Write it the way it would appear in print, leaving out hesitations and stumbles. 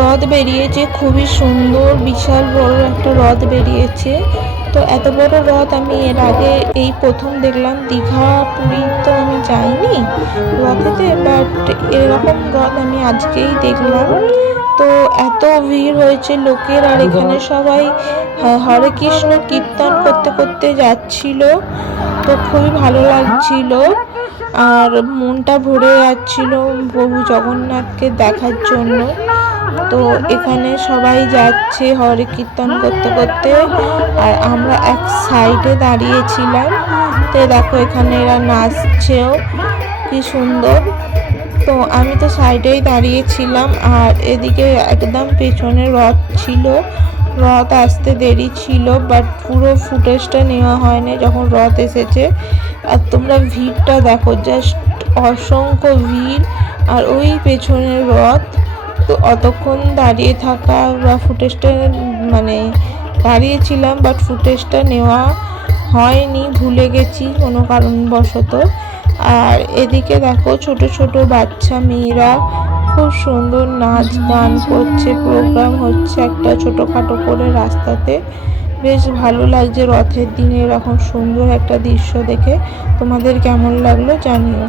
রথ বেরিয়েছে, খুবই সুন্দর বিশাল বড় একটা রথ বেরিয়েছে। তো এত বড় রথ আমি এর আগে এই প্রথম দেখলাম। দীঘা পুরী তো আমি যাইনি রথেতে, বাট এরকম রথ আমি আজকেই দেখলাম। তো এত ভিড় হয়েছে লোকের, আর এখানে সবাই হরে কৃষ্ণ কীর্তন করতে করতে যাচ্ছিল। তো খুবই ভালো লাগছিল, আর মনটা ভরে যাচ্ছিল প্রভু জগন্নাথকে দেখার জন্য। তো এখানে সবাই যাচ্ছে হরে কীর্তন করতে করতে, আর আমরা এক সাইডে দাঁড়িয়েছিলাম। তো দেখো এখানে এরা নাচছেও, কি সুন্দর। তো আমি তো সাইডেই দাঁড়িয়েছিলাম, আর এদিকে একদম পেছনে রথ ছিল। রথ আসতে দেরি ছিল, বাট পুরো ফুটেজটা নেওয়া হয়নি যখন রথ এসেছে। আর তোমরা ভিড়টা দেখো, জাস্ট অসংখ্য ভিড়, আর ওই পেছনের রথ। তো অতক্ষণ দাঁড়িয়ে থাকা বা ফুটেজটা মানে দাঁড়িয়েছিলাম, বাট ফুটেজটা নেওয়া হয়নি, ভুলে গেছি কোনো কারণবশত। আর এদিকে দেখো ছোট ছোট বাচ্চা মেয়েরা খুব সুন্দর নাচ গান করছে, প্রোগ্রাম হচ্ছে একটা ছোটোখাটো করে রাস্তাতে। বেশ ভালো লাগছে রথের দিনে এরকম সুন্দর একটা দৃশ্য দেখে। তোমাদের কেমন লাগলো জানিও।